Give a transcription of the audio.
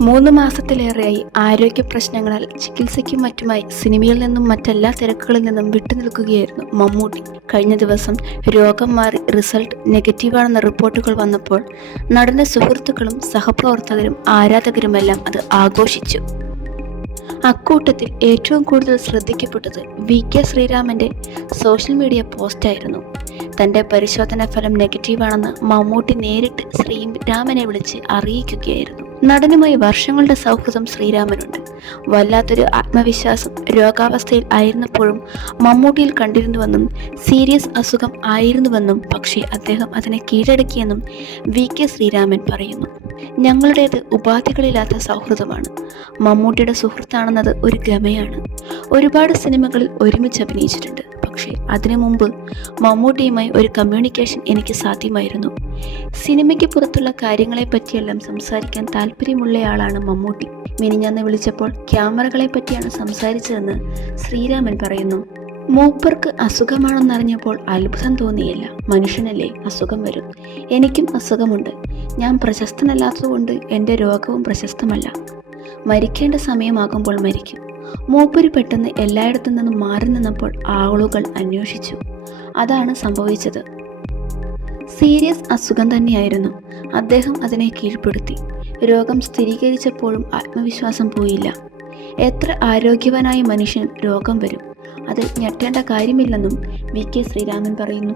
മൂന്ന് മാസത്തിലേറെയായി ആരോഗ്യ പ്രശ്നങ്ങളാൽ ചികിത്സയ്ക്കും മറ്റുമായി സിനിമയിൽ നിന്നും മറ്റെല്ലാ തിരക്കുകളിൽ നിന്നും വിട്ടുനിൽക്കുകയായിരുന്നു മമ്മൂട്ടി. കഴിഞ്ഞ ദിവസം രോഗം മാറി റിസൾട്ട് നെഗറ്റീവാണെന്ന റിപ്പോർട്ടുകൾ വന്നപ്പോൾ നടന്റെ സുഹൃത്തുക്കളും സഹപ്രവർത്തകരും ആരാധകരുമെല്ലാം അത് ആഘോഷിച്ചു. അക്കൂട്ടത്തിൽ ഏറ്റവും കൂടുതൽ ശ്രദ്ധിക്കപ്പെട്ടത് വി. കെ. ശ്രീരാമന്റെ സോഷ്യൽ മീഡിയ പോസ്റ്റായിരുന്നു. തന്റെ പരിശോധനാ ഫലം നെഗറ്റീവാണെന്ന് മമ്മൂട്ടി നേരിട്ട് ശ്രീരാമനെ വിളിച്ച് അറിയിക്കുകയായിരുന്നു. നടനുമായി വർഷങ്ങളുടെ സൗഹൃദം ശ്രീരാമനുണ്ട്. വല്ലാത്തൊരു ആത്മവിശ്വാസം രോഗാവസ്ഥയിൽ ആയിരുന്നപ്പോഴും മമ്മൂട്ടിയിൽ കണ്ടിരുന്നുവെന്നും സീരിയസ് അസുഖം ആയിരുന്നുവെന്നും പക്ഷേ അദ്ദേഹം അതിനെ കീഴടക്കിയെന്നും വി കെ ശ്രീരാമൻ പറയുന്നു. ഞങ്ങളുടേത് ഉപാധികളില്ലാത്ത സൗഹൃദമാണ്. മമ്മൂട്ടിയുടെ സുഹൃത്താണെന്നത് ഒരു ഗമയാണ്. ഒരുപാട് സിനിമകളിൽ ഒരുമിച്ച് അഭിനയിച്ചിട്ടുണ്ട്. പക്ഷേ അതിനു മുമ്പ് മമ്മൂട്ടിയുമായി ഒരു കമ്മ്യൂണിക്കേഷൻ എനിക്ക് സാധ്യമായിരുന്നു. സിനിമയ്ക്ക് പുറത്തുള്ള കാര്യങ്ങളെ പറ്റിയെല്ലാം സംസാരിക്കാൻ താല്പര്യമുള്ളയാളാണ് മമ്മൂട്ടി. മിനിഞ്ഞാന്ന് വിളിച്ചപ്പോൾ ക്യാമറകളെ പറ്റിയാണ് സംസാരിച്ചതെന്ന് ശ്രീരാമൻ പറയുന്നു. മൂപ്പർക്ക് അസുഖമാണെന്നറിഞ്ഞപ്പോൾ അത്ഭുതം തോന്നിയില്ല. മനുഷ്യനല്ലേ അസുഖം വരും. എനിക്കും അസുഖമുണ്ട്. ഞാൻ പ്രശസ്തനല്ലാത്തതുകൊണ്ട് എന്റെ രോഗവും പ്രശസ്തമല്ല. മരിക്കേണ്ട സമയമാകുമ്പോൾ മരിക്കും. മൂപ്പര് പെട്ടെന്ന് എല്ലായിടത്തു നിന്നും മാറി നിന്നപ്പോൾ ആളുകൾ അന്വേഷിച്ചു. അതാണ് സംഭവിച്ചത്. സീരിയസ് അസുഖം തന്നെയായിരുന്നു. അദ്ദേഹം അതിനെ കീഴ്പ്പെടുത്തി. രോഗം സ്ഥിരീകരിച്ചപ്പോഴും ആത്മവിശ്വാസം പോയില്ല. എത്ര ആരോഗ്യവാനായ മനുഷ്യൻ രോഗം വരും? അത് ഞെട്ടേണ്ട കാര്യമില്ലെന്നും വി കെ ശ്രീരാമൻ പറയുന്നു.